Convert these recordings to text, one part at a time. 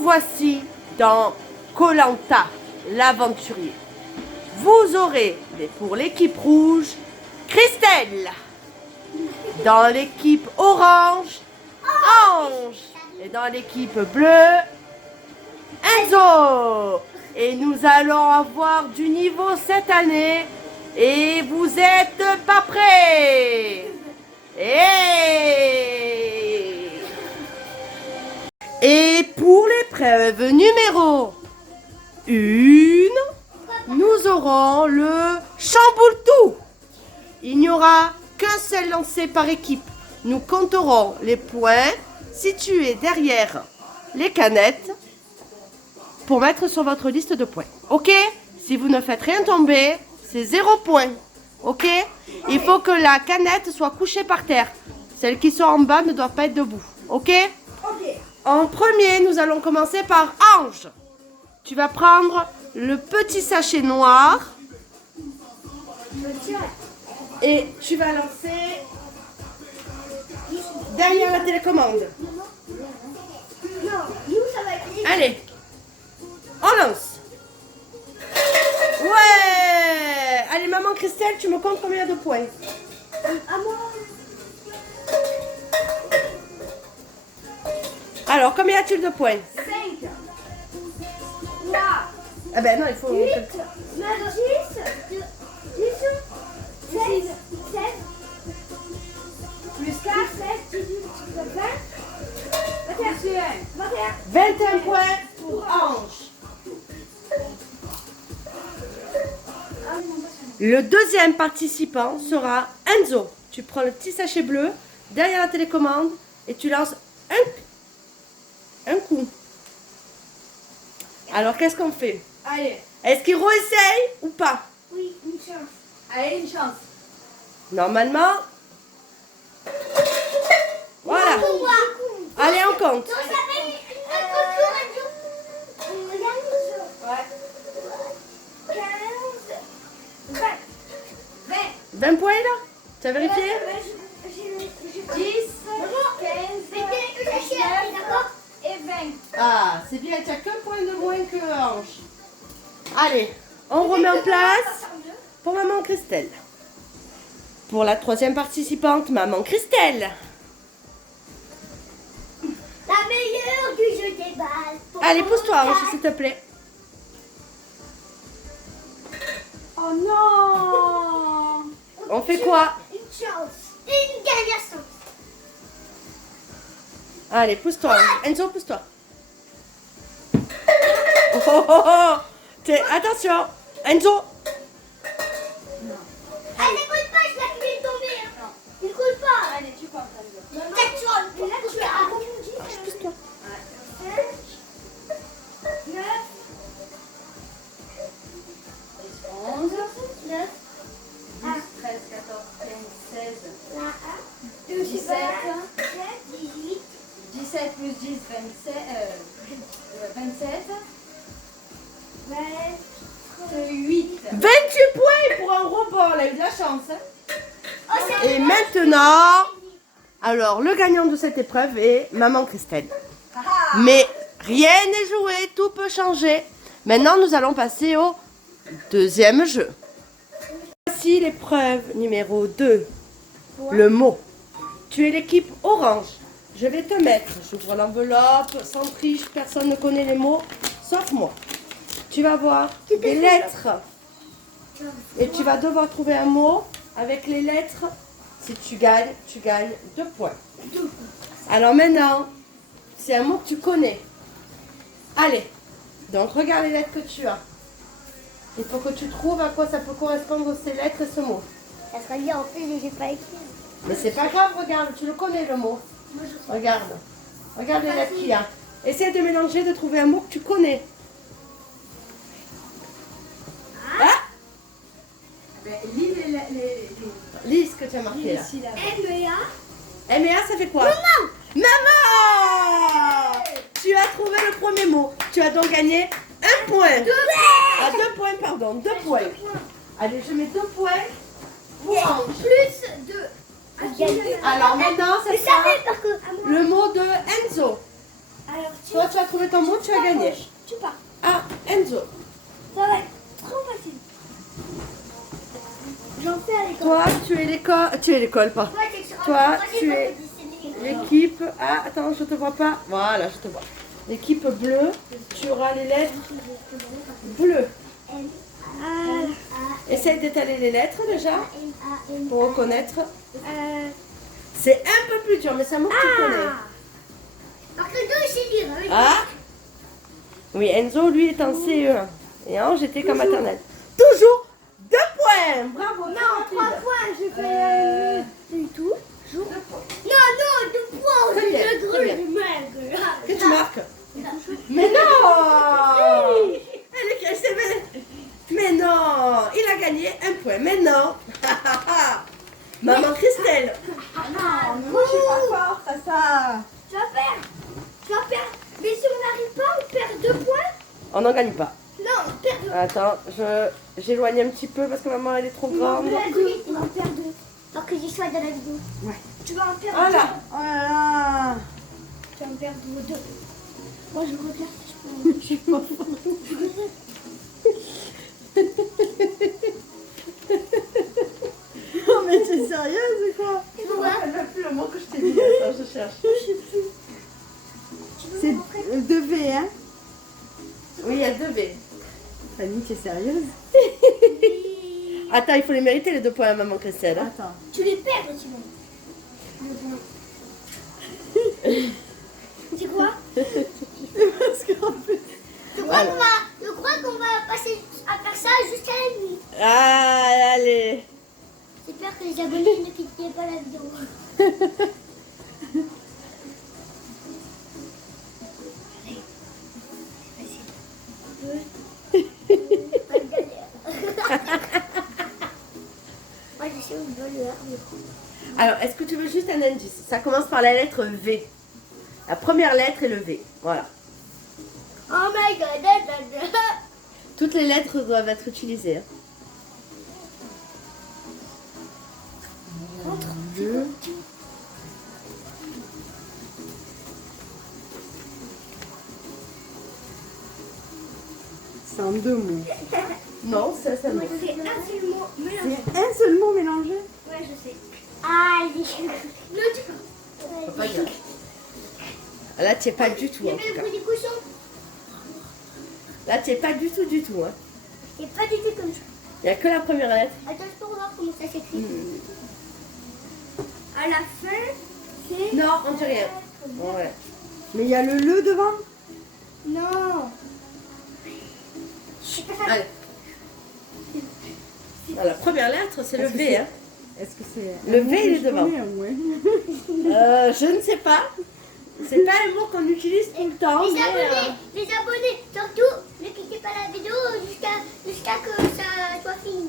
voici dans koh l'aventurier. Vous aurez, pour l'équipe rouge, Christelle. Dans l'équipe orange, Ange. Et dans l'équipe bleue, Enzo. Et nous allons avoir du niveau cette année. Et vous êtes pas prêts. Et pour l'épreuve numéro 1, nous aurons le chamboule-tout. Il n'y aura qu'un seul lancer par équipe. Nous compterons les points situés derrière les canettes pour mettre sur votre liste de points. Ok? Si vous ne faites rien tomber, c'est 0 point. Ok? Il faut que la canette soit couchée par terre. Celles qui sont en bas ne doivent pas être debout. Ok? Ok. En premier, nous allons commencer par Ange. Tu vas prendre le petit sachet noir. Et tu vas lancer derrière la télécommande. Non, nous ça va être... Allez, on lance. Ouais. Allez, maman Christelle, tu me comptes combien de points? À moi. Alors, combien a-t-il de points? 5. 3. Ah ben non, il faut... 8. 9. 10. 16. 17. Plus 4. 17. 18. 20. 21. 21 points pour Ange. Le deuxième participant sera Enzo. Tu prends le petit sachet bleu derrière la télécommande et tu lances un coup. Alors, qu'est-ce qu'on fait? Allez. Est-ce qu'il réessaye ou pas? Oui, une chance. Allez, une chance. Normalement. Voilà. Allez, on compte. Ouais. 15. 20. 20 points là? Tu as vérifié? 10, 15, 19 et 20. Ah, c'est bien, tu n'as qu'un point de moins que Ange. Allez, on remet en place pour maman Christelle. Pour la troisième participante, maman Christelle. La meilleure du jeu des balles. Allez, pousse-toi Ange, s'il te plaît. Oh non. On fait quoi? Une chance. Une dernière chance. Allez, pousse-toi. Enzo, pousse-toi. Oh, oh, oh, oh. Attention. Enzo. Elle n'écoute pas, je l'ai fait tomber. Non. Il n'écoute pas. Allez, tu comptes. Peut-être tu vas. Et là, tu as arrondi. Pousse-toi. 9. 11. 9. 12, 13, 14, 15, 16. 17. 18. 17 plus 10, 27. 28. 28 points pour un rebond. Elle a eu de la chance. Hein. Et maintenant, alors le gagnant de cette épreuve est maman Christelle. Mais rien n'est joué, tout peut changer. Maintenant, nous allons passer au deuxième jeu. Voici l'épreuve numéro 2. Le mot. Tu es l'équipe orange. Je vais te mettre, j'ouvre l'enveloppe, sans triche, personne ne connaît les mots, sauf moi. Tu vas voir des lettres et tu vas devoir trouver un mot avec les lettres. Si tu gagnes 2 points. Alors maintenant, c'est un mot que tu connais. Allez, donc regarde les lettres que tu as. Il faut que tu trouves à quoi ça peut correspondre ces lettres et ce mot. Ça sera bien en plus, mais j'ai pas écrit. Mais c'est pas grave, regarde, tu le connais le mot. Regarde. Regarde les lettres qu'il y a. Essaie de mélanger, de trouver un mot que tu connais. Ah, lis ce que tu as marqué là. M-E-A. M et A, ça fait quoi? Maman! Maman! Tu as trouvé le premier mot. Tu as donc gagné 1 point. 2 points, pardon. 2 points. Allez, je mets 2 points. Orange. Plus 2. Alors maintenant, c'est ça. Le mot de Enzo. Alors, Toi, tu as trouvé ton mot, tu as gagné. Tu pars. Ah, Enzo. Ça va être trop facile. J'en fais à l'école. Toi, tu es l'école. Tu es l'école, pas. Toi, tu es l'équipe. Ah, attends, je te vois pas. Voilà, je te vois. L'équipe bleue, tu auras les lettres bleues. Essaye d'étaler les lettres déjà pour reconnaître. C'est un peu plus dur, mais c'est un mot que tu connais. Parce que deux, c'est lire. Hein. Ah oui, Enzo, lui, est en CE1. Et Ange était qu'en maternelle. Toujours 2 points. Bravo. Non, 3 points. Je fais du tout. Non, 2 points. Très bien, C'est très bien. le maigre. Que tu marques. Mais non. Elle s'est belle. Mais non, il a gagné 1 point. Mais non. Maman Christelle. Non, mais moi je suis pas forte à ça. Tu vas perdre. Tu vas perdre. Mais si on n'arrive pas, on perd 2 points. On n'en gagne pas. Non, on perd 2 Attends, j'éloigne un petit peu parce que maman elle est trop grande. On en perd 2. Pour que j'y sois dans la vidéo. Ouais. Tu vas en perdre Voilà. 2. Oh là là. Tu vas en perdre 2. Moi, je regarde si je peux. Non mais t'es sérieuse ou quoi? Tu vois? Elle n'a plus le mot que je t'ai dit. Attends, je cherche. C'est 2V, hein? Oui, il y a 2 V. Fanny, t'es sérieuse? Attends, il faut les mériter les 2 points à maman Christelle. Hein. Attends. Tu les perds, Simon. C'est quoi? Parce qu'en plus... Je crois qu'on va passer à faire ça jusqu'à la nuit. Ah, allez. J'espère que les abonnés ne quittent pas la vidéo. Moi, je sais où je dois le faire. Alors, est-ce que tu veux juste un indice? Ça commence par la lettre V. La première lettre est le V. Voilà. Oh my god. Toutes les lettres doivent être utilisées. Hein. Deux. C'est en 2 mots. Non, ça, ça Moi, non. je fais un seul mot. Mais non. C'est un seul mot mélangé? Ouais, je sais. Allez. Non, tu Faut pas dire. Là, tu es pas du tout, Il y en avait tout le cas. bruit des cochons. Là, tu es pas du tout, hein. C'est pas du tout comme ça. Il n'y a que la première lettre. Attends, je peux voir comment ça s'écrit. À la fin, c'est... Non, on dit rien. Ouais. Mais il y a le devant? Non. Allez. Non, la première lettre, c'est le Est-ce que V. c'est- Hein. Est-ce que c'est... Le un mot V, que il est je devant. connais, ouais. Je ne sais pas. C'est pas un mot qu'on utilise tout le temps. Les mais, abonnés, surtout, ne quittez pas la vidéo jusqu'à que ça soit fini.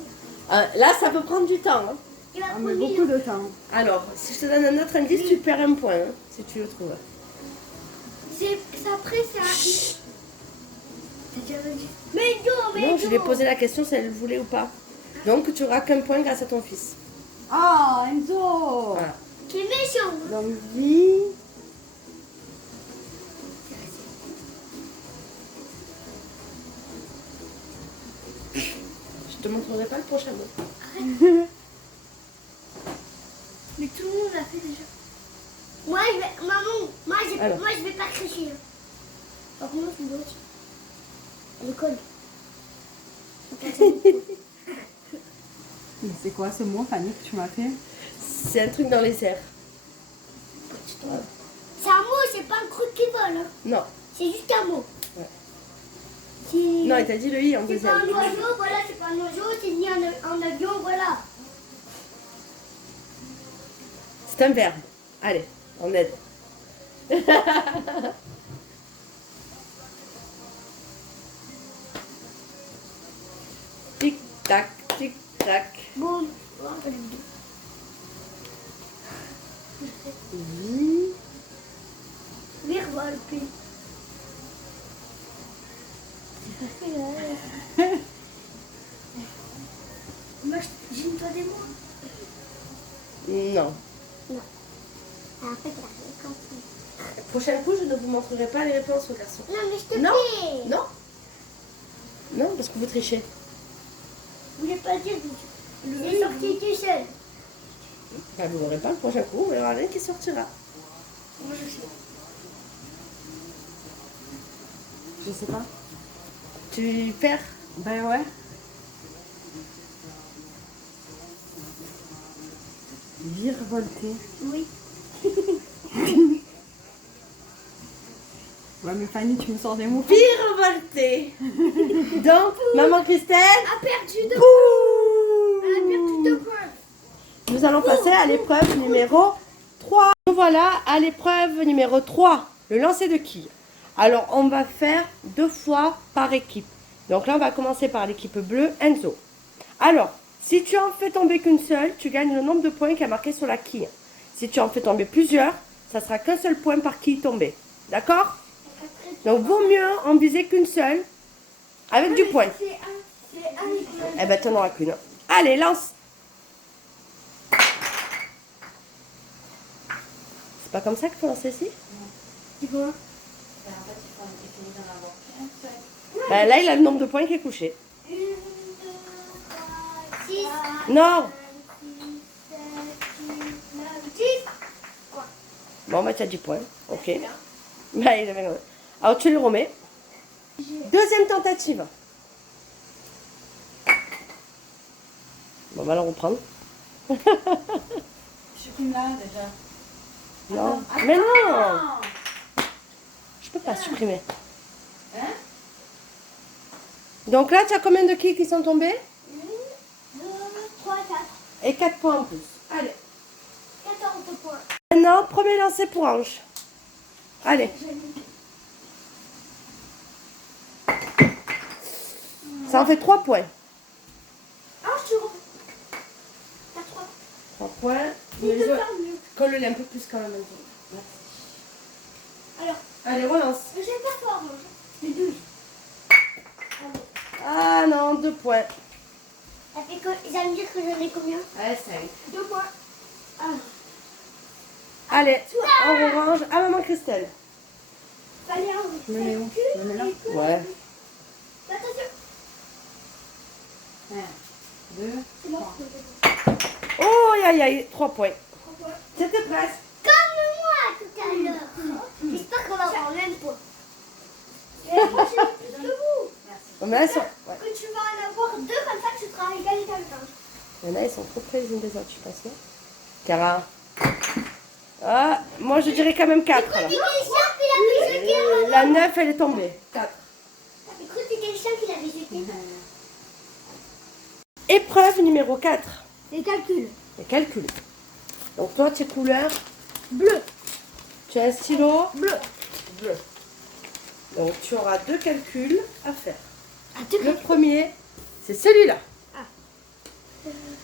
là, ça peut prendre du temps. Hein. Il va Ah, prendre mais une beaucoup minute. de temps. Alors, si je te donne un autre indice, tu perds 1 point, hein, si tu le trouves. Après, c'est un... Mais Non, je lui ai posé la question si elle le voulait ou pas. Donc, tu auras qu'un point grâce à ton fils. Oh, Enzo! Voilà. C'est méchant. Donc, vie... Je te montrerai pas le prochain mot. Mais tout le monde l'a fait déjà. Alors. Moi, je vais pas cracher. Hein. Par contre, je dois à l'école. Mais c'est quoi ce mot, Fanny, que tu m'as fait? C'est un truc dans les airs. C'est un mot, c'est pas un truc qui vole. Hein. Non. C'est juste un mot. Ouais. C'est- Non, il t'a dit le i en C'est pas deuxième. un oiseau, voilà, c'est pas un oiseau, c'est ni un avion, voilà. C'est un verbe. Allez, on aide. Tic tac, tic tac. Boum. Vie... Virevolte. Moi, j'aime-toi des mots. Non. En fait, il a rien compris. Le prochain coup, je ne vous montrerai pas les réponses aux garçons. Non, mais je te Non. plaît. Non. Non, parce que vous trichez. Je voulais pas dire. C'est sorti tout seul. Enfin, vous n'aurez pas le prochain coup, mais il y aura l'un qui sortira. Moi, je sais. Je sais pas. Tu perds. Ben ouais. Virevolter. Oui. Ouais, mais Fanny, tu me sors des mots. Virevolté. Donc, maman Christelle. A perdu 2 Pouh. points. Elle a perdu 2 points. Nous allons passer à l'épreuve numéro 3. Nous voilà à l'épreuve numéro 3, le lancer de quilles. Alors, on va faire 2 fois par équipe. Donc là, on va commencer par l'équipe bleue, Enzo. Alors, si tu en fais tomber qu'une seule, tu gagnes le nombre de points qui est marqué sur la quille. Si tu en fais tomber plusieurs, ça sera qu'un seul point par quille tombée. D'accord? Donc, vaut mieux en viser qu'une seule avec du point. C'est un. Eh ben, tu n'en auras qu'une. Allez, lance. C'est pas comme ça qu'il faut lancer ici? Dis-moi. Ben, là, il a le nombre de points qui est couché. 1, 2, 3, 6. Non. 7, 8, 9, 10. Bon, bah, tu as 10 points. Ok. Ben, il avait... Alors, tu le remets. Deuxième tentative. Bon, on va le reprendre. Je suis là déjà. Non. Mais non. Je peux pas supprimer. Hein? Donc là, tu as combien de quilles qui sont tombées? 1, 2, 3, 4. Et 4 points en plus. Allez. 14 points. Maintenant, premier lancer pour Ange. Allez. Ça en fait 3 points. Ah, je refais. T'as 3. 3 points. Il peut faire mieux. Colle-le un peu plus quand même. Merci. Alors, Allez, relance. j'ai pas fort. C'est 12. Ah non, 2 points. Ça fait quoi? Ils allent me dire que j'en ai combien? Allez, 5. 2 points. Ah. Allez, on orange à maman Christelle. Fallait un. Je me mets où? Je me mets là? Ouais. Attention. 1, 2, C'est bon. 3. Oh, aïe, aïe, 3 points. 3 points. C'était presque. Comme moi tout à l'heure. J'espère qu'on va avoir le même point. Et moi, j'ai plus de vous. Oh, mais elles sont... Ouais. Que tu vas en avoir 2 comme ça, tu seras à égalité avec un. Il y en a, ils sont trop près les unes des autres, je pense. Non Cara. Ah, moi je dirais quand même 4. Écoute, il a pris ce La 9, elle est tombée. 4. Écoute, c'est quelqu'un qui l'avait jeté. Épreuve numéro 4. Les calculs. Les calculs. Donc toi, tu es couleur Bleu. Tu as un stylo Bleu. bleu. Donc tu auras 2 calculs à faire. Ah, deux Le premier, c'est celui-là. Ah.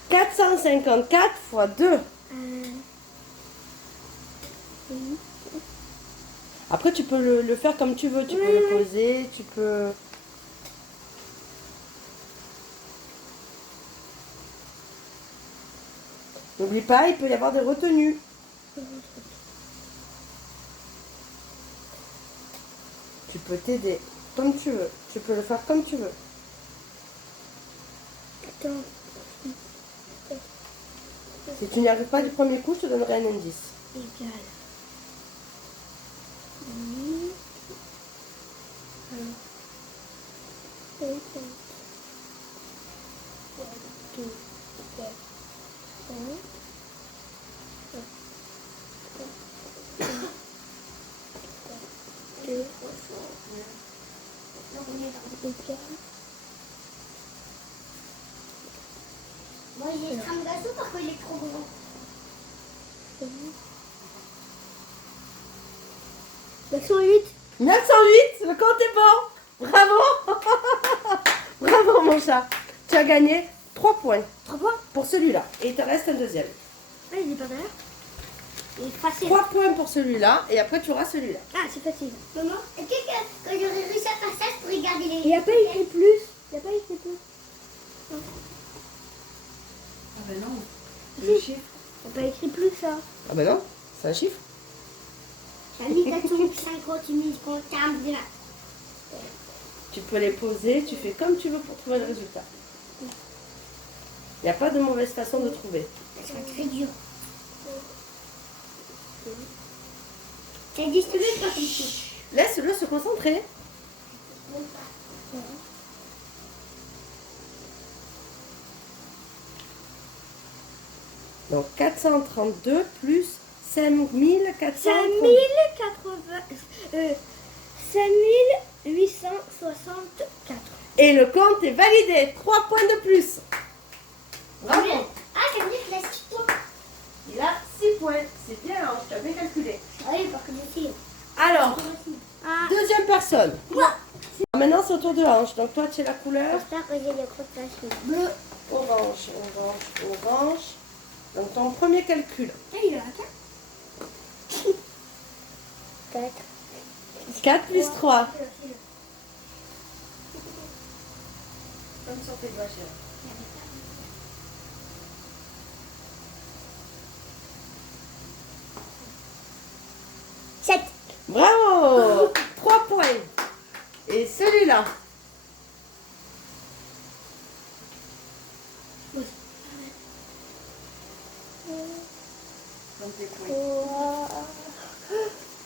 454 fois 2. Après, tu peux le faire comme tu veux. Tu peux le poser, tu peux... N'oublie pas, il peut y avoir des retenues. Tu peux t'aider comme tu veux. Tu peux le faire comme tu veux. Attends. Si tu n'y arrives pas du premier coup, je te donnerai un indice. Égal. Moi, j'ai un gâteau parce qu'il est trop grand. 908. 908, le compte est bon. Bravo. Bravo mon chat. Tu as gagné 3 points 3 points. pour celui-là. Et il te reste un deuxième. Ah, il est pas derrière. Il est facile. 3 points pour celui-là. Et après tu auras celui-là. Ah, c'est facile. Maman, est-ce que quand j'aurais réussi à faire ça, je pourrais garder les... Il n'y a pas écrit plus. Il n'y a pas écrit plus. Ah ben non. Le chiffre. Il n'y a pas écrit plus ça. Ah ben non, c'est un chiffre. Application 50 000 40 Tu peux les poser, tu fais comme tu veux pour trouver le résultat. Il n'y a pas de mauvaise façon de trouver. Ça va être très dur. T'as dit que tu pas comme ça. Laisse-le se concentrer. Donc 432 plus 5400. 5864. Et le compte est validé. 3 points de plus. Bravo. Ah, ça veut dire qu'il a 6 points. Il a 6 points. C'est bien, hein, je t'ai bien calculé. Ah oui, par contre, je sais. Alors, Ah, deuxième personne. moi. Maintenant, c'est au tour de Hanche. Donc, toi, tu es la couleur J'espère que j'ai le crotage bleu. orange, orange, orange. Donc, ton premier calcul. Ah, il a un 4. 4 plus 3. Comme sur tes doigts, chérie. Bravo. 3 points. Et celui-là. Comme tes points. 3,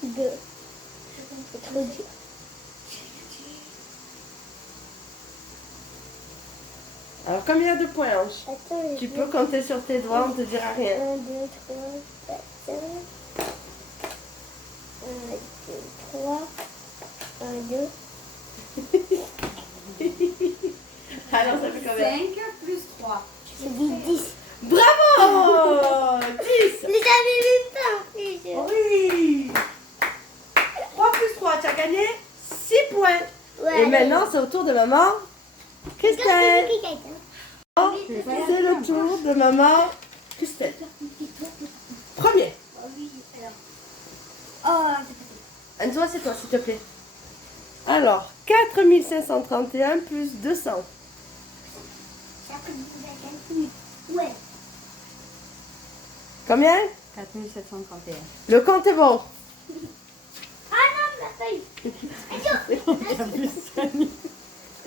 2. C'est trop dur. Alors, combien de points, Hanche? Attends, Tu peux compter sur tes doigts, on ne te dira rien. 1, 2, 3, 4, 5. 1, 2, 3. 1, 2. Alors, ça fait combien? 5 plus 3. J'ai dit 10. Bravo. 10. Les avais même pas en plus. Oui. 3 plus 3, tu as gagné 6 points. Ouais. Et maintenant, c'est au tour de maman Christelle. Oh, c'est le tour de maman Christelle. Premier. Oh, Enzo, c'est toi, s'il te plaît. Alors, 4531 plus 200. ça fait du calcul. Ouais. Combien? 4731. Le compte est bon. Ah non, ma feuille.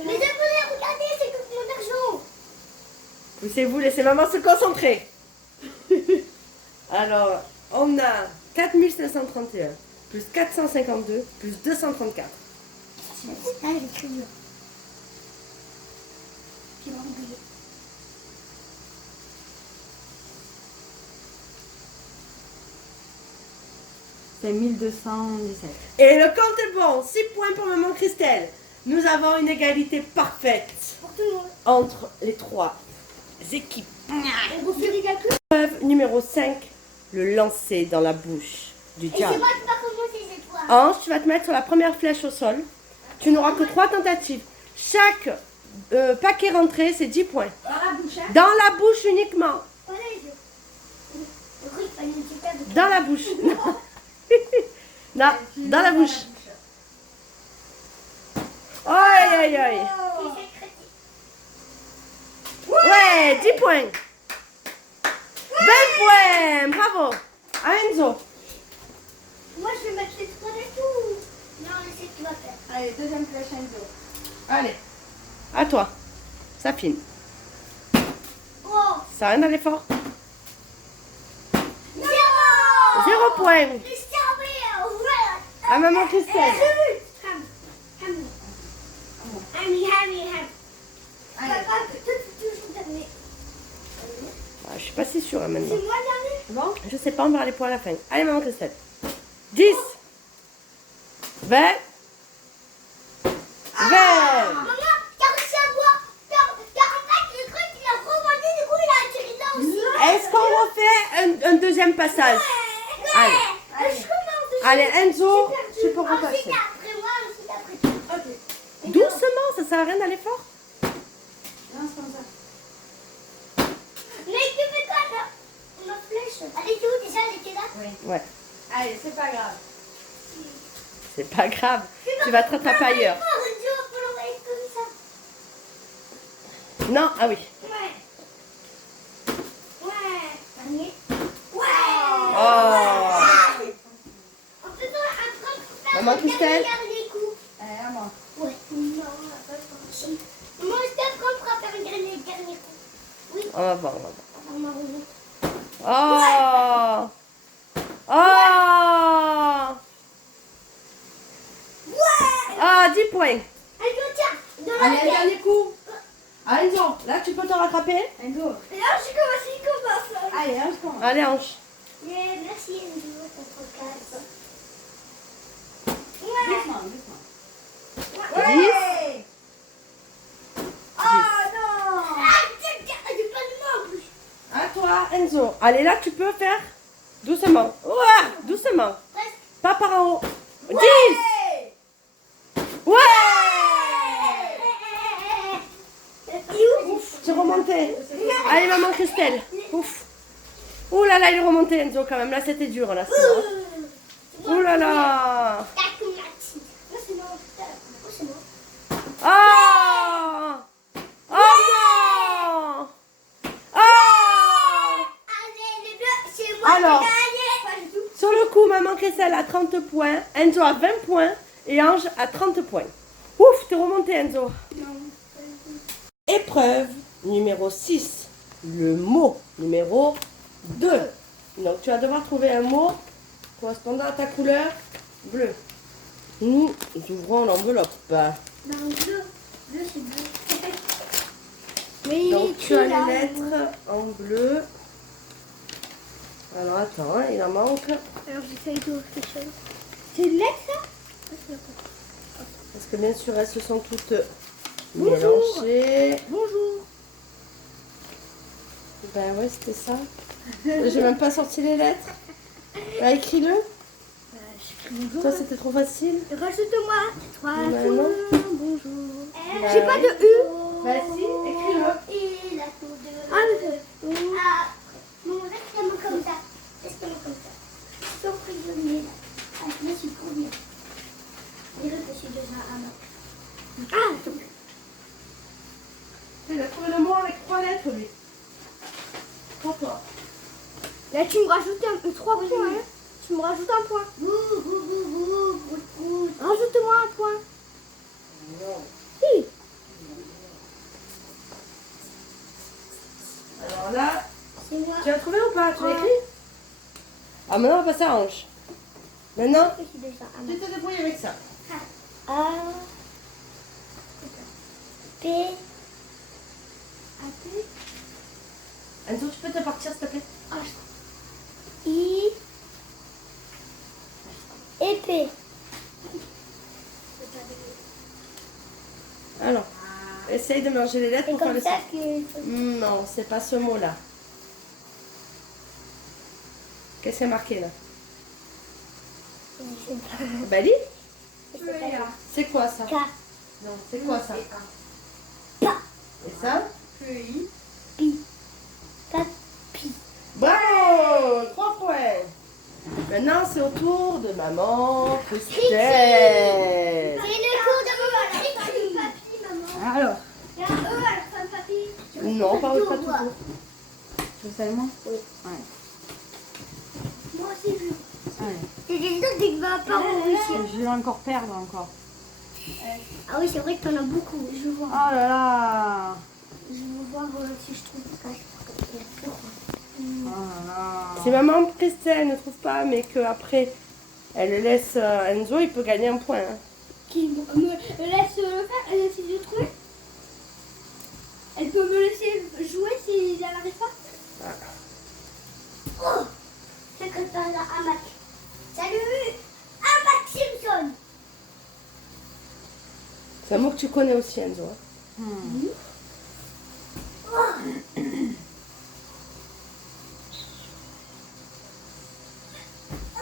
Mais attendez, regardez, c'est tout mon argent. Poussez-vous, laissez maman se concentrer. Alors, on a 4531 plus 452 plus 234. Ah, j'ai très dur. Puis on va oublier. C'est 1217. Et le compte est bon. 6 points pour maman Christelle. Nous avons une égalité parfaite Pour tout le monde. entre les 3 équipes. On refait les calculs. Preuve numéro 5, le lancer dans la bouche du Et c'est diable. moi qui va commencer cette fois. Ange, tu vas te mettre sur la première flèche au sol. Tu n'auras que 3 tentatives. Chaque paquet rentré, c'est 10 points. Dans la bouche, hein? Dans la bouche uniquement. Voilà les yeux. Le truc, il fallait une petite table. Dans la bouche. Non, dans la bouche. Aïe, aïe, aïe. Ouais, 10 points. 20 points. Bravo. À Enzo. Moi, je vais mettre les 3 et tout. Non, c'est toi faire. Allez, deuxième flèche, Enzo. Allez. À toi. Ça fine. Oh, Ça a rien d'aller fort. 0. 0 points. Le cerveau, ouais. À maman Christelle. Allez. Papa, toujours terminé. Ah, je suis pas si sûre hein, maintenant. C'est moi dernier. C'est bon? Je sais pas, on verra les points à la fin. Allez, maman Christelle. 10. 20. 20. Maman, t'as réussi à voir. Car en fait, le truc, il a remonté, du coup, il a atterri là aussi. Est-ce qu'on refait un deuxième passage? Allez. Je commence. Allez, Enzo, tu peux Ensuite, repasser. après moi, ensuite, après toi. Ok. Doucement, ça sert à rien d'aller fort. Non, c'est comme ça. Mais tu fais quoi là? Ma flèche. Elle était où déjà? Elle était là? Oui. Ouais, Allez, c'est pas grave. c'est pas grave. Tu vas te rattraper ailleurs. Oh, le Dieu, on peut l'envoyer comme ça. Non, ah oui. Ouais. Ouais. Dernier. Ouais. Oh. En faisant Maman Christelle. Dernier coup. Allez, à moi. Ouais. Non, on va pas le faire. Maman, Steph, quand on fera faire un dernier coup. Oui. On va voir, on va voir. On va revenir. Oh! Oh! Ouais. Ah, 10 points. Enzo, tiens. Dans la Allez, un tête. dernier coup. Ah, Enzo, là, tu peux te rattraper. Enzo. Et là, je commence. Allez, hein, je commence. Allez, hanche. Yeah, merci, Enzo, contre 4. Doucement, doucement. 10. Oh non! Ah, tiens, j'ai pas de main en plus. À toi, Enzo. Allez, là, tu peux faire doucement. Ouah, doucement. Presque. Pas par en haut. 10. Ouais! Ouf, tu es remonté. Allez, maman Christelle. Ouf. Ouh là là, il est remonté, Enzo, quand même. Là, c'était dur, là. Ouh là là. Ah! Oh non! Ah! Alors, sur le coup, maman Christelle a 30 points, Enzo a 20 points et Ange a 30 points. Ouf, t'es remonté, Enzo. Épreuve numéro 6, le mot numéro 2. Donc, tu vas devoir trouver un mot correspondant à ta couleur bleue. Nous ouvrons l'enveloppe. Donc, tu as les lettres en bleu. Alors, attends, hein, il en manque. Alors j'essaye de réfléchir. C'est une lettre ça? Parce que bien sûr, elles se sont toutes mélangées. Bonjour. Ben ouais, c'était ça. J'ai même pas sorti les lettres. Bah, écris-le. Toi, c'était trop facile. Rajoute-moi 3 Ben non. bonjour. Ben J'ai pas oui. de U. Bah si, écris-le. Et la tour de... Ah, non, reste-moi comme ça. Reste-moi comme ça. Sauf prisonnier là. Ah, je me suis promis. Dis-le que je suis déjà à ma... Ah, Il a trouvé le mot avec 3 lettres, lui. Pour toi. là, tu me rajoutes 3 points. Hein. Tu me rajoutes un point. Rajoute-moi un point. Si. Alors là, C'est moi. tu as trouvé ou pas? Tu l'as écrit? Ah, maintenant, on va passer à Ange. Maintenant, Je suis déjà à tu te débrouilles avec ça. A. P. Enzo, tu peux te partir, s'il te plaît? I. Et P. Alors, essaye de mélanger les lettres C'est pour faire comme le ça son. que... Non, c'est pas ce mot-là. Qu'est-ce qui est marqué là? Je sais pas. Bah, lis. Je sais pas. C'est quoi ça? K. Non, c'est quoi ça? Pa. Et ça? Puis, Pi. Papi. Bravo! 3 points. Maintenant, c'est au tour de maman Christelle. C'est le cours de maman. Papi, maman. alors, Il y a un E à la fin de papi. Non, pas tout court. tu veux seulement? Oui. Ouais. Moi aussi, je... Allez. C'est des autres qui ne va pas réussir. Je vais encore perdre encore. Ah oui, c'est vrai que t'en as beaucoup. Je veux Oh voir. là là. Je veux voir si je trouve pas. Oh là là. Si maman Christelle ne trouve pas, mais qu'après elle laisse Enzo, il peut gagner un point. Hein. Qui me laisse le faire si je trouve. Elle peut me laisser jouer si elle n'arrive pas. Ah. Oh, c'est que t'as un match. Salut, un match Simpson. C'est un mot que tu connais aussi, Enzo. Hein.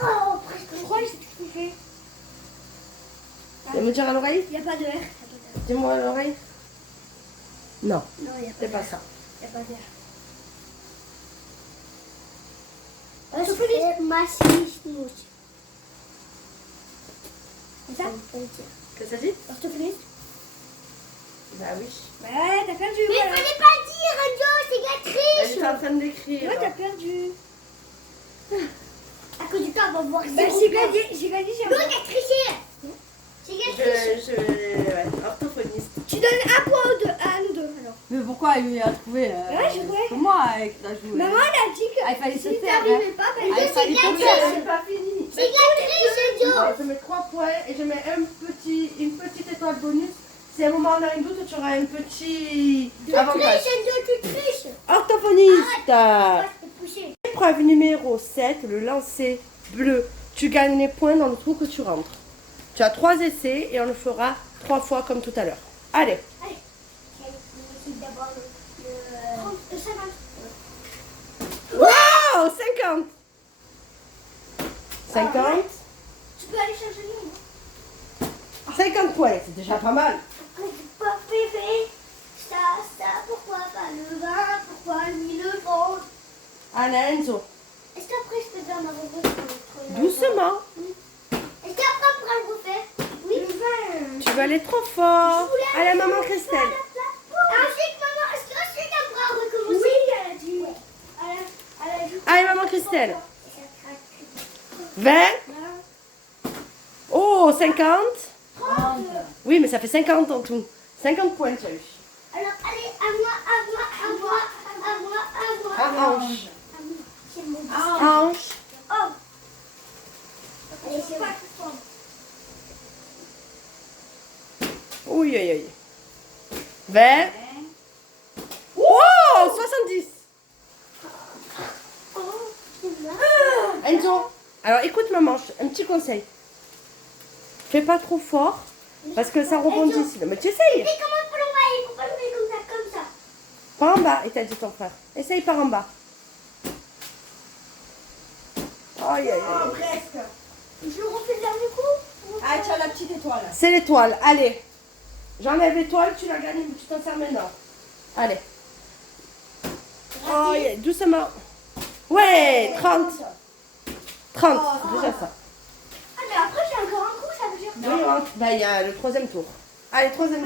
Oh, presque. Je crois que j'ai tout fait. Tu veux me dire à l'oreille? Il n'y a pas de R. Dis-moi à l'oreille. Non, Non, il n'y a c'est pas ça. Il n'y a pas de R. C'est massismus. C'est ça? Qu'est-ce que ça dit? Orthophonie. Bah oui. Ouais, t'as perdu. Mais il Voilà. fallait pas dire, Joe, c'est Elle gâtriche. est en train d'écrire. Ouais, t'as perdu. À cause du cas, on va voir. Bah, j'ai gagné, j'ai gagné, j'ai L'autre a triché. Ouais, orthophoniste. Tu donnes un point aux deux, à nous deux alors. Mais pourquoi il a trouvé Ouais, je vois. C'est moi avec la jouée. Maman elle a dit que Ah, il fallait se si faire. t'arrivais pas, Ah, ben, il fallait c'est te gâté. faire. C'est pas fini. C'est gâté, c'est Joe. Je mets 3 points et je mets une petite étoile bonus. Si à un moment on a un doute, tu auras un petit avantage. Tu triches. Orthophoniste. Moi, je peux pousser. Épreuve numéro 7, le lancer bleu. Tu gagnes les points dans le trou que tu rentres. Tu as 3 essais et on le fera 3 fois comme tout à l'heure. Allez. Allez. Je vais d'abord le 50. Wow, 50. 50. Tu peux aller chercher le nom. 50 points, c'est déjà pas mal. Pourquoi j'ai pas fait ça, pourquoi pas le vin, pourquoi lui le fond. Allez, Enzo. Est-ce qu'après je peux faire ma revanche? Doucement. Est-ce qu'après on pourra le refaire? Oui. Le vin. Tu vas aller trop fort. Allez, maman Christelle. Ensuite, maman, est-ce qu'ensuite on pourra recommencer? Oui, elle a dit. Elle a dit. Allez, maman Christelle. 20. Oh, 50. 30. Oui, mais ça fait 50 en tout. 50 points, tu as eu. Alors, allez, à moi, à moi, à moi, à moi, à moi. Ah, hanche. À moi. C'est mon Hanche. Oh. Allez, c'est moi. Oui, oui, oui. 20. Oh, 70. Oh, c'est moi. Enzo, alors écoute maman, un petit conseil. Fais pas trop fort parce que ça rebondit ici. Mais tu essayes. Et comment on peut l'envoyer? Il faut pas l'envoyer comme ça, Par en bas, il t'a dit ton frère. Essaye par en bas. Aïe, aïe, aïe. Presque. Je le refais le dernier coup? Ah, tu as la petite étoile. C'est l'étoile, allez. J'enlève l'étoile, tu la gagnes, mais tu t'en sers maintenant. Allez. Aïe, aïe, doucement. Ouais, 30. 30, c'est déjà ça. Ah, mais après, j'ai encore un coup, ça veut dire. Oui, hein. Bah, il y a le troisième tour. Allez, deuxième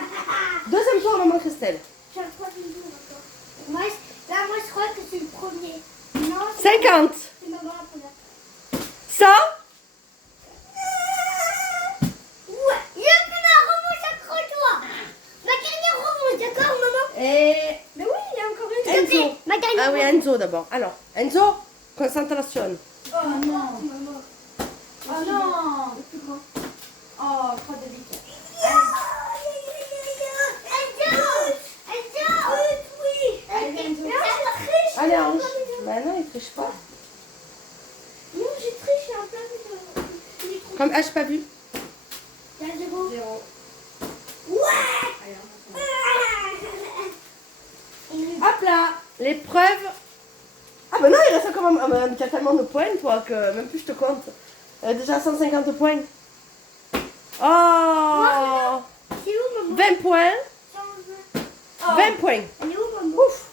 tour, maman Christelle. J'ai un troisième tour encore. Moi, moi, je crois que c'est le premier. Non, 50. c'est maman la première. 100. Ouais, il y a plus ma remonte, accroche-toi. Ma dernière remonte, d'accord, maman? Et Mais oui, il y a encore une. Enzo. Ma dernière Ah oui, Enzo d'abord. Alors, Enzo, concentration. Oh non. maman. Oh non. Le plus grand. Oh, trop de vitesse. Allez, Ange. Bah non, il triche pas. Non, j'ai triché en plein de... Comme, ah, j'ai pas vu. Il y a 0. 0. Ouais. Hop là, l'épreuve. Ah bah non, il reste encore ah, bah, tu as tellement de points, toi, que même plus je te compte. Déjà 150 points. Oh, C'est où, maman? 20 points. 20 points. Elle est où, maman? Ouf.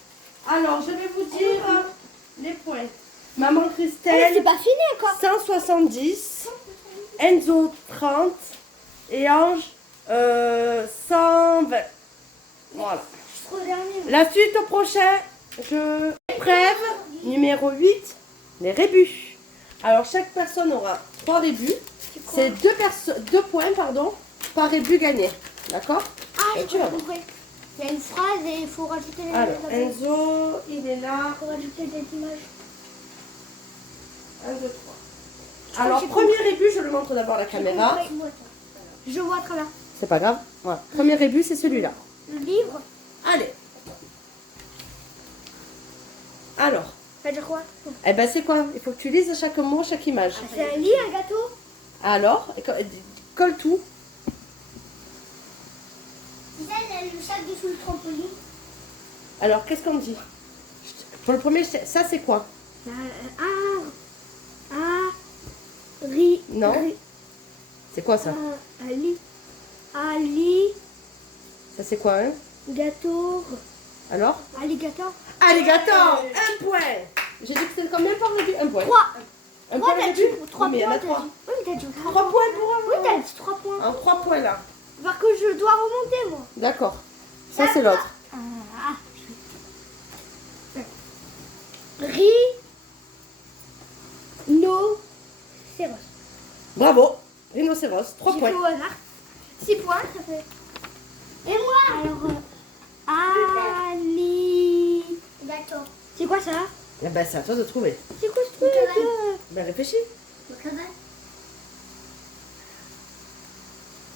Alors, je vais vous dire les points. Maman Christelle, pas fini encore. 170. Enzo, 30. Et Ange, 120. Voilà. Je suis trop dernier. La suite au prochain, épreuve numéro 8, les rébus. Alors chaque personne aura 3 rébus. C'est 2 points par rébut gagné. D'accord? Ah, tu vas voir. compris. Il y a une phrase et il faut rajouter les Alors images. Enzo, il est là. Il faut rajouter des images. 1, 2, 3. Alors premier rébut, je le montre d'abord à la caméra. Je vois très bien. C'est pas grave. Voilà. Premier rébut, c'est celui-là. Le livre, Allez. Alors, ça veut dire quoi? eh ben c'est quoi? Il faut que tu lises chaque mot, chaque image. C'est un lit, un gâteau? Alors, colle tout. C'est ça, le sac dessous le trampoline. Alors, qu'est-ce qu'on dit? Pour le premier, ça c'est quoi? Riz. Non. C'est quoi ça? Un lit. Un lit. Ça c'est quoi, hein? Gâteau. Alors? Alligator. Alligator! 1 point! J'ai dit que c'était combien par rébut? 1 point. 3. Un point t'as rébut? dit 3 Oui, mais il y en a points. 3. Oui, t'as dit 3 points pour un. Oui, t'as dit 3 points. En 3 points là. Parce que je dois remonter, moi. D'accord. Ça c'est l'autre. Rhinocéros. Bravo. Rhinocéros. 3 J'ai points. fait au hasard. 6 points, ça fait. Et moi? Alors, Ali. D'accord. C'est quoi ça? Eh ben, c'est à toi de trouver. C'est quoi ce truc? Ben, réfléchis. Le cabane.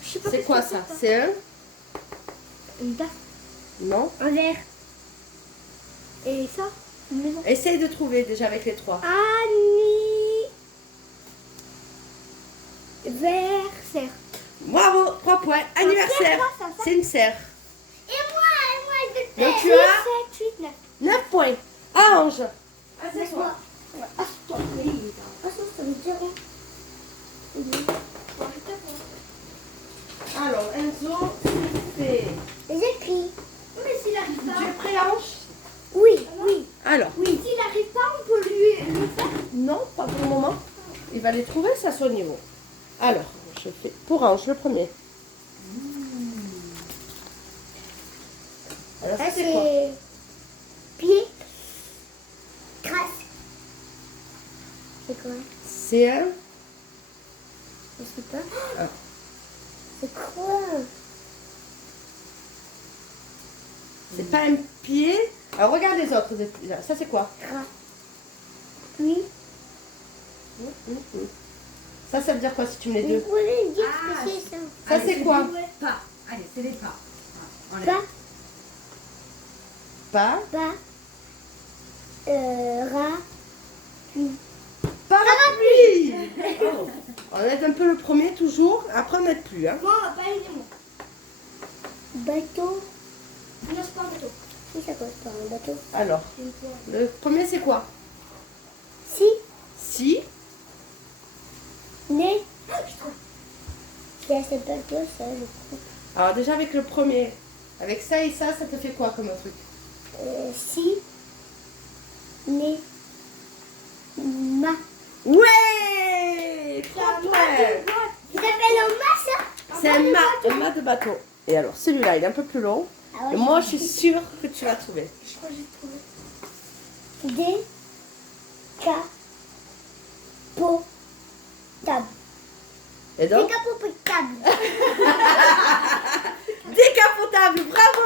Je sais pas C'est qu'est-ce quoi que ça? C'est un? Une tasse. Non. Un verre. Et ça? Une maison. Essaye de trouver déjà avec les 3. Anniversaire. Bravo, 3 points. Anniversaire. quoi, ça C'est une serre. Et moi, je te Donc tu 7, as 8, 9. 9 points. Ah, Ange. Ah, c'est toi. Ah, ça me dit rien. Alors, Enzo, c'est... Les écrits. Mais s'il arrive Tu es pas. prêt, Ange? Oui, oui. Alors, Oui, s'il arrive pas, on peut lui le faire. non, pas pour le moment. Il va les trouver, ça, à son niveau. Alors, je fais pour Ange, le premier. Alors, ça, c'est quoi? Pied. Trace. C'est quoi? C'est un... Je sais pas. Ah. C'est quoi? C'est pas un pied. Alors, regarde les autres. Ça, c'est quoi? Oui. Ça veut dire quoi si tu mets les Vous deux? pouvez me dire Ah, ce que c'est ça? Ça, c'est quoi? Pas. Allez, c'est les pas. Enlève. Pas. Pas. Pas. Rat. Parapluie. Oh. On aide un peu le premier toujours. Après, on n'aide plus. Hein. Moi, on va pas aider moi. Bateau. Non, c'est pas un bateau. Oui, ça cause pas un bateau. Alors, C'est une poêle. le premier, c'est quoi? Si. Si. Né. C'est à ce bateau, ça, je crois. Alors, déjà, avec le premier, avec ça et ça te fait quoi comme truc? Si. Né. Ma. Ouais! 3 points. Ça s'appelle un mât, ça? C'est un mât de bateau. Et alors, celui-là, il est un peu plus long. Ah ouais, Et moi, je suis sûre que tu vas trouver. je crois que j'ai trouvé. D. K. Po. Table. Et donc, Décapotable. décapotable, bravo!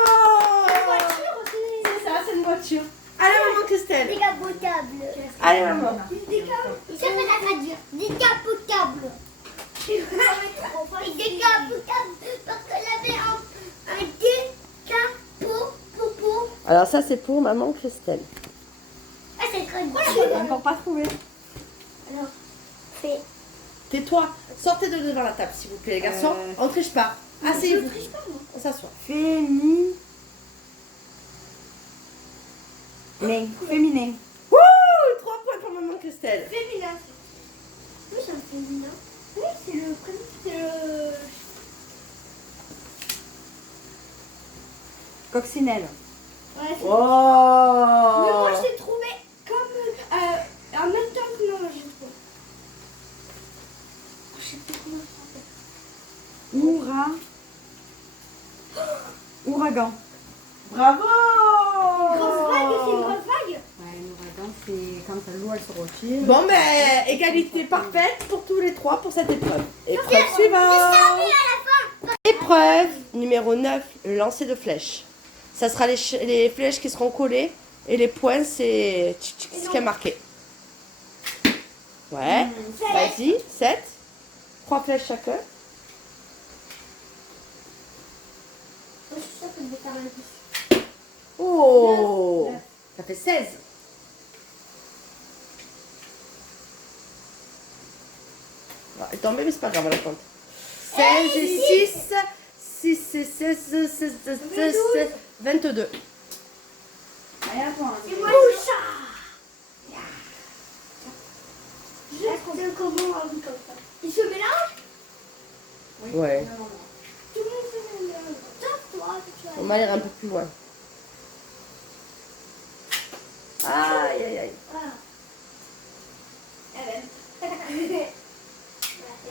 C'est ça, c'est une voiture. Allez, maman Christelle. Décapotable. Allez, maman. Ça peut la traduire. Décapotable. Décapotable. Parce qu'elle avait un décapopopo. Alors, ça, c'est pour maman Christelle. Ah, c'est très bien. On n'a encore pas trouvé. Alors, fais. Tais-toi. Sortez de devant la table, s'il vous plaît, les garçons. On ne triche pas. Asseyez-vous. On s'assoit. Féminin. Féminin. Wouh! 3 points pour maman Christelle. Féminin. Oui, c'est un féminin. Oui, c'est le prénom. C'est le. Coccinelle. Ouais, c'est. Oh! Mais moi, j'ai trouvé comme. En même temps que non, j'ai trouvé. Je sais plus comment ça s'appelle. Ouragan. Bravo! Grosse vague, c'est une grosse vague. Ouais, l'ouragan, c'est quand l'eau elle se retire. Bon, ben, égalité parfaite pour tous les 3 pour cette épreuve. Épreuve suivante. Épreuve numéro 9, le lancer de flèches. Ça sera les flèches qui seront collées et les points, c'est ce qui est marqué. Ouais, vas-y, 7. 3 flèches chacun. Je suis sûre que je vais faire un 10. Oh, ça fait 16. Elle est tombée, mais c'est pas grave, on la compte. 16 et 6. 6 et 16, 22. Allez, à toi. Et moi, Je sais comment on dit comme ça. il se mélange. Ouais, Tout le monde se mélange. Top, toi, tu on va aller un peu plus loin. Aïe, aïe, aïe. Voilà.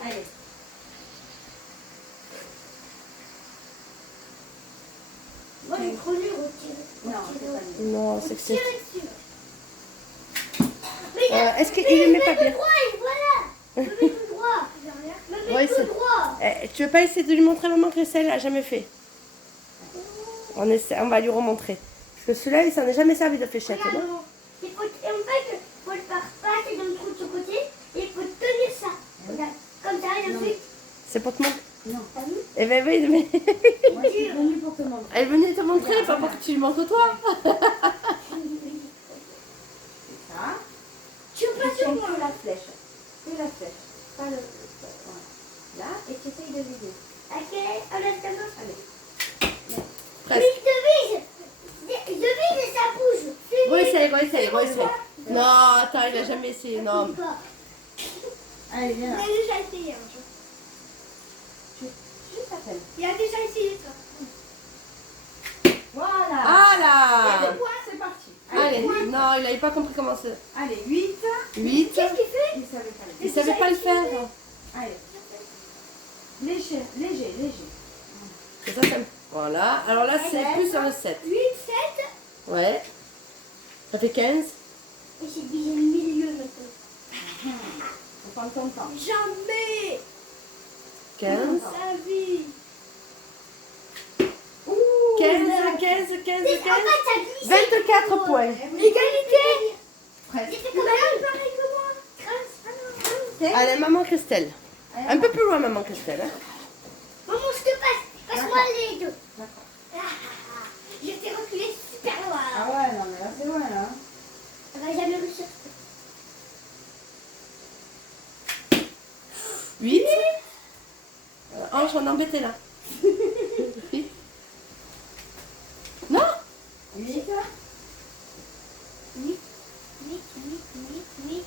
Allez. Moi, j'ai trop dur au tir. Non, c'est pas lui. Non, c'est que c'est... Tirer dessus. Mais Est-ce qu'il ne met pas bien? droit, et voilà. Me mets tout droit. Me Ouais, mets tout c'est- droit. Tu veux pas essayer de lui montrer maman Christelle? Elle a jamais fait. On va lui remontrer. Parce que celui-là, il s'en est jamais servi de fléchette. Regarde, Non maman. Et en fait, faut le faire passer dans le trou de ce côté et il faut tenir ça. Regarde, comme ça, et ensuite, C'est pour te montrer. Non. t'as vu? Eh ben oui, mais... Moi, je suis venue pour te montrer. Elle venait te montrer, pas pour que tu lui montres toi. C'est ça. Tu veux Tu pas sur tiens moi? que la flèche. Que la flèche. Pas le... Voilà. Là, et tu essayes de viser. Ok, on laisse comme ça. Allez. Presque. Oui, je vise et ça bouge. Essaye. Non, attends, il a jamais essayé. Non. Allez, viens Il là. a déjà essayé un jour. Juste à peine. Il a déjà essayé ça. Voilà. Ah là. Allez, c'est parti. Allez, non, il n'avait pas compris comment c'est. Allez, 8. 8. Qu'est-ce qu'il fait? Il savait pas le Il faire. savait pas le faire. Allez. Léger, léger, léger. C'est ça, ça. Voilà. Alors là, c'est plus sur le 7. 8, 7. Ouais. Ça fait 15. Et j'ai visé le milieu maintenant. On prend ton temps. Jamais 15. sa vie. 15. Mais en fait, ça glisse. 24 points. Égalité. Presque. J'ai fait comme ça, pareil que moi. 13. Ah non. Allez, maman Christelle. Un peu plus loin, maman Christelle. Hein. Maman, je te passe. Passe-moi les deux. D'accord. Je t'ai reculé super loin. Ah ouais, non, mais là, c'est loin, là. Ça va jamais réussir. 8. Oh, je vais en embêter là. Non. 8. 8, 8.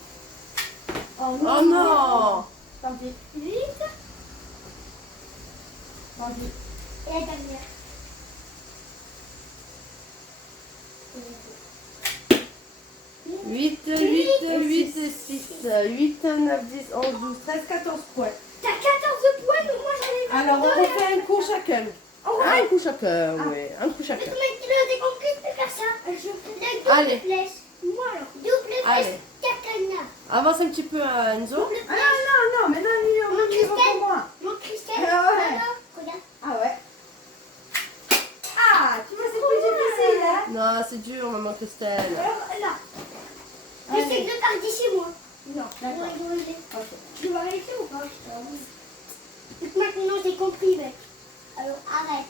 Oh Oh non. Tant pis. 8. Tant pis. Et la dernière. 8, 9, 10, 11, 12, 13, 14 points. T'as 14 points, donc moi j'en ai Alors, on refait un coup chacun. Oh, Un coup chacun, oui. Un coup Mais chacun. comment tu l'as compris de faire ça? Je fais la Allez. double flèche. Moi alors. Double flèche. Allez. Katana. Avance un petit peu, Enzo. Double Ah flèche. non, mais non, il est au même niveau que moi. Mon Christelle. Ah ouais. Alors, regarde. Ah ouais. Ah, tu vois, c'est plus difficile, hein. Non, c'est dur, maman Christelle. Alors là. J'essaie de le faire d'ici moi. Non. D'accord. Ok. Tu vas arrêter ou pas? Maintenant j'ai compris, mec. Alors arrête.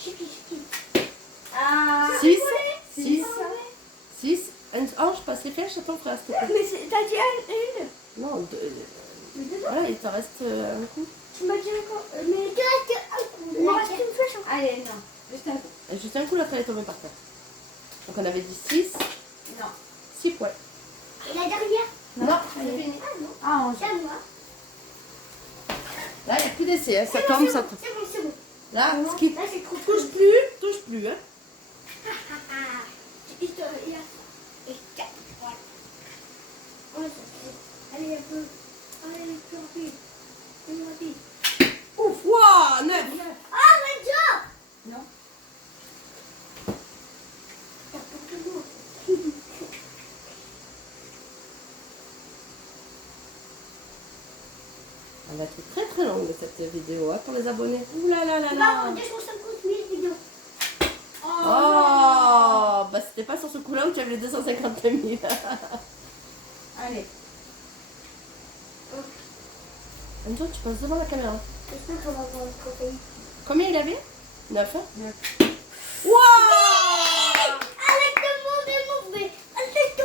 Chiqui. Ah. 6, 6. Oh, je passe les flèches à ton frère, s'il te plaît. Mais t'as dit une. Non, voilà, il te reste un coup. Tu m'as dit encore. Mais tu restes un coup. Il me reste une flèche. Allez, non. Juste un coup. Et juste un coup, l'autre elle est tombée par terre. Donc on avait dit 6. Non. 6 points. Et la dernière? Non, c'est fini. Ah non. Ah, C'est à moi. Là, il n'y a plus d'essai. Hein. Ça C'est bon, tombe, c'est ça bon, tombe. C'est bon. Là, ce qui Là c'est trop touche plus. Hein. Il a ça. Et 4. Voilà. On le sait. Allez, un peu. Allez, plus rapide. Plus rapide. Ouf, wow, 9. Ah, mon Dieu! non. T'as pas tout lourd. Elle va être très très longue cette vidéo hein, pour les abonnés. Ouh là là là Bah, là. on défonce 50 000 vidéos. Oh, bah c'était pas sur ce coup-là où tu avais les 250 000. Allez. Enzo, tu passes devant la caméra. J'espère qu'on va avoir une protéine. Combien il avait 9. Hein? 9. Wow. Avec le mauvais. Avec le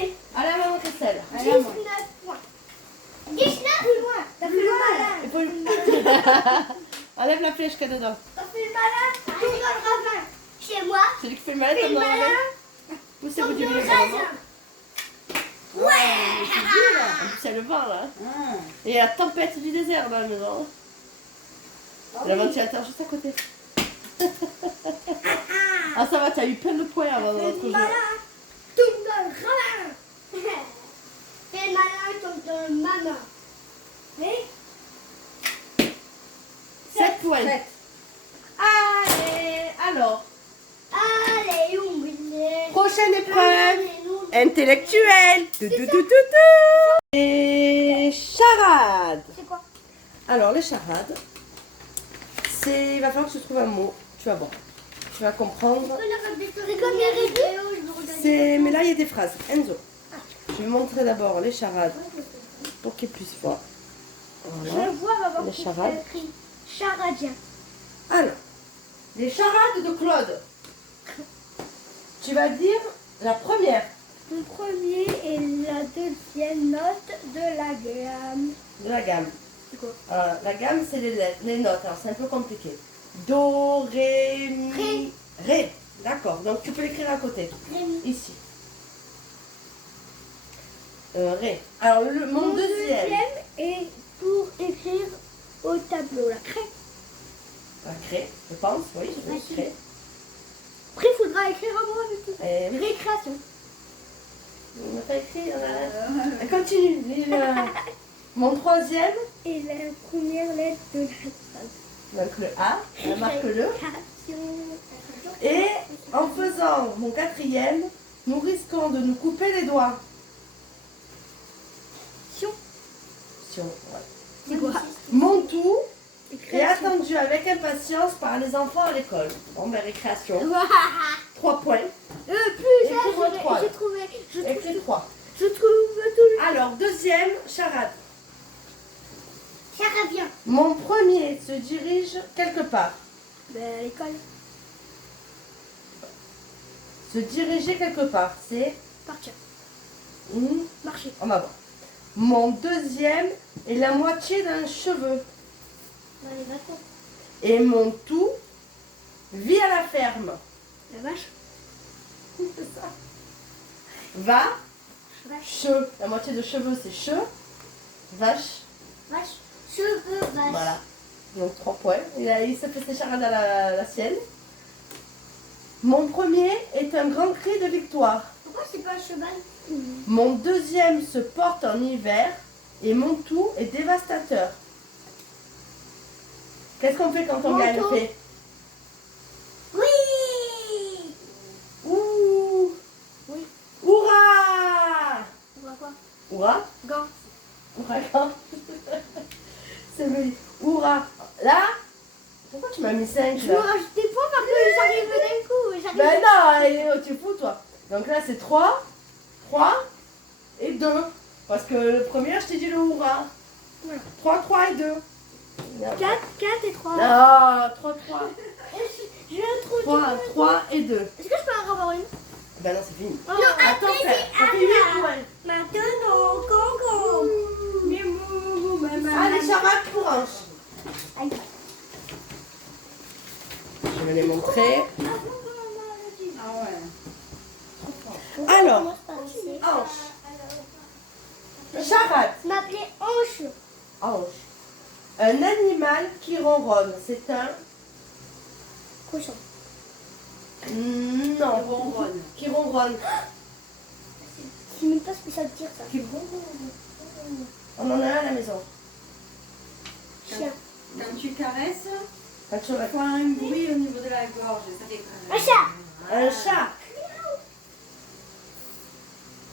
mauvais. Allez, maman Christelle. Allez, à moi. 19 points. 19 plus loin. T'as fait le malin. Il faut... Enlève la flèche qu'il y a dedans. T'as fait le malin. Tombe dans le ravin. Chez moi. C'est lui qui fait le malin, Fais t'as le dans la main. malin. Poussez-vous Tombe du dans milieu. le En raisin. Ouais. plus, il y a le vent là. Ah. Et il y a la tempête du désert dans la maison. Ah Le oui. ventilateur juste à côté. Ah ça va, t'as eu plein de points avant Fais notre le jeu. malin. Tombe dans le ravin. Fais le malin. Tombe dans le malin. Mais 7 points. 7. Allez, alors, allez, on brille. prochaine épreuve Allez, on brille. intellectuelle. Tout, tout, tout, tout, tout. Et charades. C'est quoi? Alors, les charades, c'est... Il va falloir que tu trouves un mot. Tu vas voir. Tu vas comprendre. C'est comme les vidéos, je me regarde. Mais là, il y a des phrases. Enzo, je vais montrer d'abord les charades pour qu'ils puissent voir. Voilà. Je vois, maman, Les qui charades. c'est écrit charadien. Alors, les charades de Claude. Tu vas dire la première Le premier et la deuxième note de la gamme. de la gamme. C'est quoi? La gamme, c'est les notes. Alors, c'est un peu compliqué. Do, ré, mi, ré. D'accord. Donc, tu peux l'écrire à côté. Rémi. Ici. Ré. Alors, mon deuxième. est pour écrire au tableau, la craie. La cré, je pense. Oui, je vais facile. cré. Après, il faudra écrire un mot avec tout. Oui. Récréation. On n'a pas écrit. Continue. Mon troisième. Et la première lettre de la phrase. Donc, le A. Marque-le. Récréation. Et en faisant mon quatrième, nous risquons de nous couper les doigts. Sion. Sion, ouais. C'est quoi? Mon tout est Récréation. attendu avec impatience par les enfants à l'école. Bon, ben récréation. 3 points. Plus, Écris-moi trois. j'ai trouvé. Écris 3. Je trouve tout. Alors, deuxième, charade. Charadien. Mon premier se dirige quelque part. Ben, à l'école. Se diriger quelque part, c'est... Partir. Marcher. On va voir. Mon deuxième est la moitié d'un cheveu. Dans les bâtons. Et mon tout vit à la ferme. La vache. C'est ça. Va, Vache. che. La moitié de cheveux, c'est che. Vache. Vache. Cheveux, vache. Voilà. Donc 3 points. Il s'est fait ses charades à la sienne. Mon premier est un grand cri de victoire. Pourquoi c'est pas un cheval? Mon deuxième se porte en hiver. Et mon tout est dévastateur. Qu'est-ce qu'on fait quand on gagne? Manteau. Fait Oui. ouh, Oui. Hurrah! On voit quoi? Hurrah? Gant. Ouragan. C'est lui. Hurrah. Là, pourquoi tu m'as mis 5 Je me rajoute des points parce que j'arrive d'un coup. J'arrive. Ben non, allez, tu fous toi. Donc là c'est 3 et 2. Parce que le premier je t'ai dit le hurrah. Voilà. 3 et 2. 4 et 3. Non, 3. Je trouve. 3 et 2. Est-ce que je peux en avoir une? Ben non, c'est fini. Non, Attends, ça fait 8 points. Maintenant, Congo. Allez, charade pour Ange. Aïe. Je vais les montrer. Ah ouais. Alors, Ange. Ange. Charade. M'appeler Ange. Ange. Un animal qui ronronne, c'est un... Cochon. Non. Ronronne. Qui ronronne. C'est même pas ce que ça veut dire ça. Qui ronronne. On en a un à la maison. Chien. Quand tu caresses, Quand tu tu fais un bruit au niveau de la gorge. Ça fait Un chat. Un chat.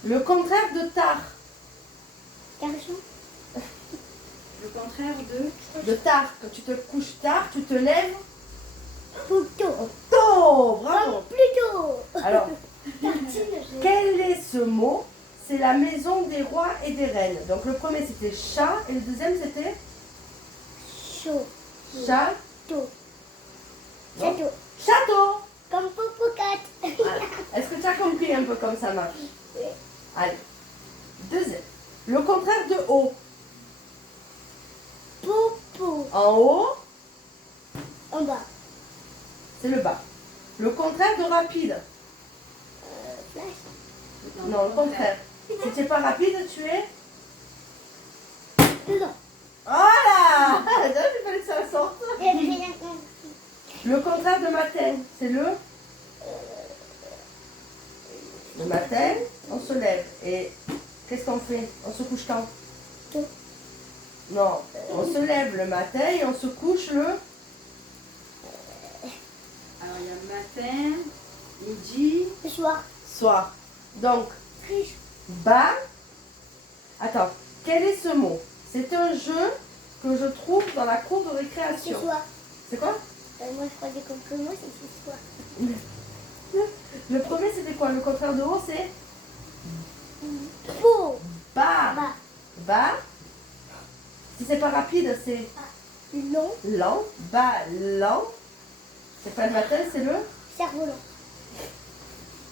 Le contraire de tard. Garçon. le contraire de... De tard. Quand tu te couches tard, tu te lèves Plutôt. tôt. Bravo. Plutôt. Alors, Tartine. quel est ce mot? C'est la maison des rois et des reines. Donc le premier c'était chat et le deuxième c'était Chaud. chat. Château. Non. Château. Château. Comme Popocat. Voilà. Est-ce que tu as compris un peu comme ça marche? Oui. Allez. Deuxième. Le contraire de haut. Popo. En haut, En bas. c'est le bas. Le contraire de rapide. Flash. Non, le contraire. Si tu n'es pas rapide, tu es... Dedans. Voilà. Il fallait que ça sorte. Et rien compris. Le contraire de matin, c'est le... Le matin, on se lève. Et qu'est-ce qu'on fait? On se couche quand? Tôt. Non, on se lève le matin et on se couche le... Alors il y a matin, midi, Le soir. soir. Donc, Triche. bas... Attends. Quel est ce mot? C'est un jeu que je trouve dans la cour de C'est récréation. soit. C'est quoi? Moi, je crois que contre moi, c'est soit. Le premier, c'était quoi? Le contraire de haut, c'est Faux. bas. Bas. Bas. Si c'est pas rapide, c'est Non. lent. Bas, lent. C'est pas le matin, c'est le... Cerf-volant.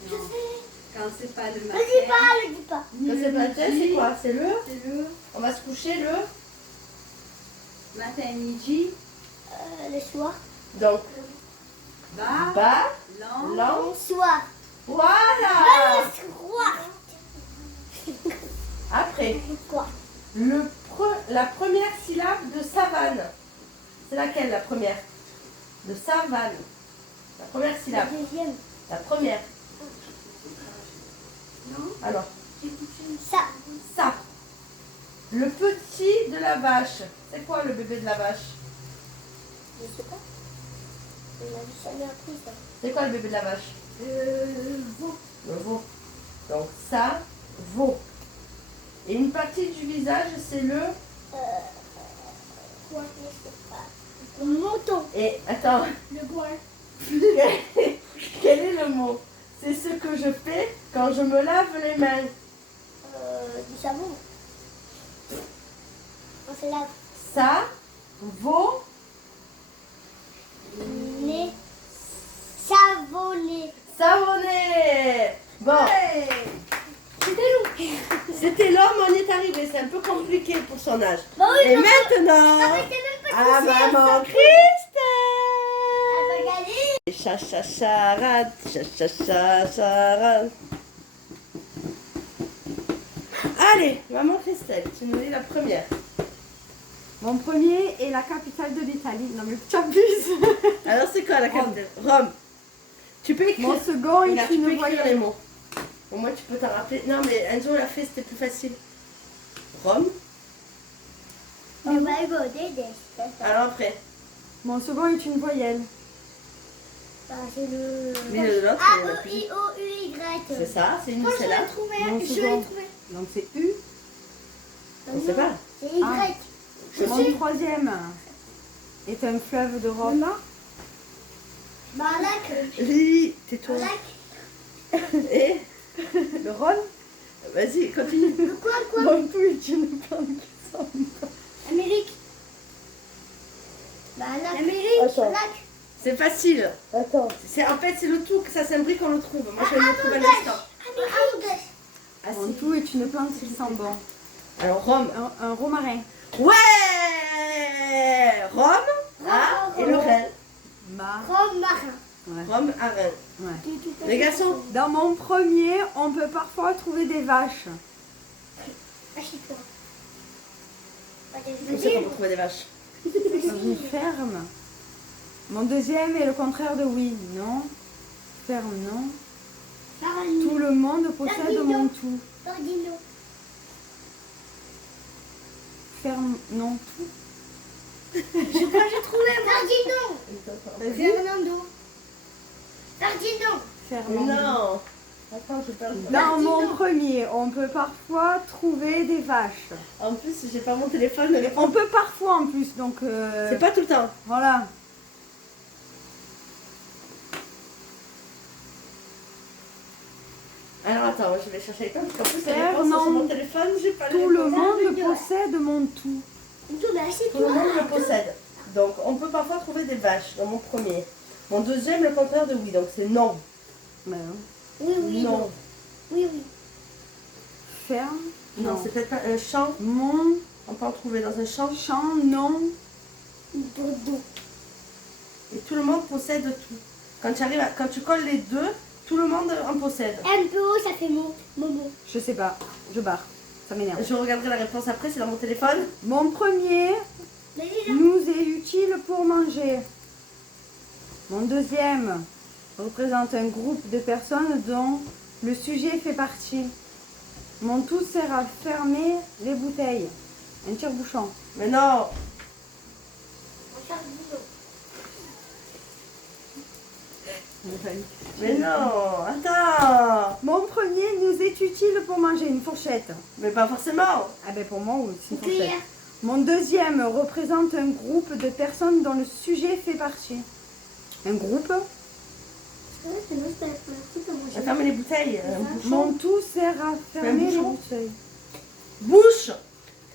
Non. Quand c'est pas le matin. Ne dis pas, ne dis pas. Quand c'est le matin, c'est quoi? C'est le... C'est le On va se coucher le... matin, midi, Le soir. Donc, bas, bas, lent. lent. Le soir. Voilà. Le soir. Après, Quoi? la première syllabe de savane. C'est laquelle la première? De savane. La première La syllabe. deuxième. La première. Non. Alors, Ça. ça. Le petit de la vache. C'est quoi le bébé de la vache? Je sais pas. On a jamais appris ça. C'est quoi le bébé de la vache? Veau. Le veau. Donc ça, veau. Et une partie du visage, c'est le... Quoi? Je sais pas. Le menton. Et attends, Le bois. quel est le mot? C'est ce que je fais quand je me lave les mains. Du savon. On se lave. Ça, veau, Nez. Savonner. savonner. Bon, C'était long. c'était l'homme, on y est arrivé. C'est un peu compliqué pour son âge. Bah oui, Et maman. maintenant, Ah, mais c'est même pas à touché, elle maman s'en- Christelle. Regardez. Cha-cha-charade, cha-cha-cha-charade. Allez, maman Christelle, tu nous dis la première. Mon premier est la capitale de l'Italie. Non mais tu abuses. Alors c'est quoi la capitale? Rome. Tu peux écrire. Mon second Regarde, est tu peux une écrire les voyelle. mots. Au moins tu peux t'en rappeler. Non mais Enzo l'a fait, c'était plus facile. Rome. On va y goûter des. Alors après. Mon second est une voyelle. Bah, c'est le. Mais le l'autre, A, on l'a E, plus. I, O, U, Y. C'est ça, c'est une Moi, je celle-là. l'ai trouvé. Mon Je l'ai second. trouvé. Donc c'est U. On sait pas. C'est Y. Ah. Mon troisième est un fleuve d'Europe. Bah, un lac. Lily, tais-toi. Un lac. Et Le Rhône. vas-y, continue. Quoi? Mon tout est une plante qui semble. Amérique. Bah, un lac. Amérique. Attends. Un lac. C'est facile. Attends. En fait, c'est le tout que ça s'imbrique qu'on le trouve. Moi, je vais le trouver à l'instant. Amérique. Ah, Mon si. tout est une plante qui sent bon. Alors, Rome. Un romarin. Ouais, Rome, ah, et le Rhin. Rome marin. Rome à Rhin. Ouais. Les garçons, Dans mon premier, on peut parfois trouver des vaches. Achille-toi. on sait qu'on peut trouver des vaches. Dans une ferme. Mon deuxième est le contraire de oui. Non. Ferme, non. Tout le monde possède mon tout. Pardino. Ferme, non, tout. Je crois que j'ai trouvé. Pardino. Fernando. Pardino. Ferme. Non. Attends, je perds. Dans mon premier, on peut parfois trouver des vaches. En plus, j'ai pas mon téléphone. Mais On peut parfois en plus, donc c'est pas tout le temps. voilà. Alors attends, je vais chercher les parce qu'en plus, les Faire, réponses sont sur non. mon téléphone. J'ai pas les Tout le réponses. monde possède mon tout. Tout, mais c'est Tout le toi. monde le possède. Donc, on peut parfois trouver des vaches dans mon premier. Mon deuxième, le contraire de oui. Donc, c'est non. Ben, Oui, oui. Non. Oui, oui. ferme, Non, non. c'est peut-être pas un champ. Mon On peut en trouver dans un champ. champ, non. Dodo. Et tout le monde possède tout. Quand tu colles les deux, tout le monde en possède. Un peu haut, ça fait Momo. Je sais pas, je barre. Ça m'énerve. Je regarderai la réponse après, c'est dans mon téléphone. Mon premier Mais déjà. nous est utile pour manger. Mon deuxième représente un groupe de personnes dont le sujet fait partie. Mon tout sert à fermer les bouteilles. Un tire-bouchon. Mais non. On va faire du dos. Mais non, attends. Mon premier nous est utile pour manger une fourchette. Mais pas forcément. Ah ben pour moi aussi une fourchette. Cuillère. Mon deuxième représente un groupe de personnes dont le sujet fait partie. Un groupe. Attends, mais les bouteilles, un bouchon. Mon tout sert à fermer les bouchon. bouteilles. Bouche.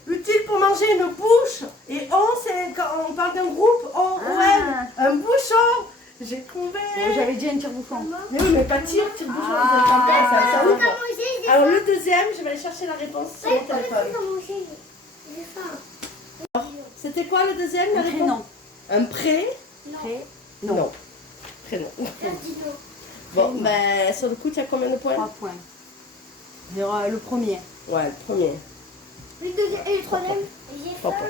Utile pour manger une bouche. Et on, c'est quand on parle d'un groupe, on, Ah. un bouchon. J'ai trouvé. Oh, j'avais dit un tire-bouchon. Mais oui, mais pas tire-bouchon. Ah. Ça J'ai ouvre. pas mangé, j'ai Alors faim. le deuxième, je vais aller chercher la réponse sur Ouais, mon téléphone. j'ai pas mangé. J'ai faim. C'était quoi le deuxième, la Un réponse? prénom. Un pré? Non. Non. Prénom. Dis-donc. Bon, ben sur le coup, tu as combien de points? 3 points. Il y aura le premier. Ouais, le premier. Le deuxième et le troisième. J'ai 3 faim. points.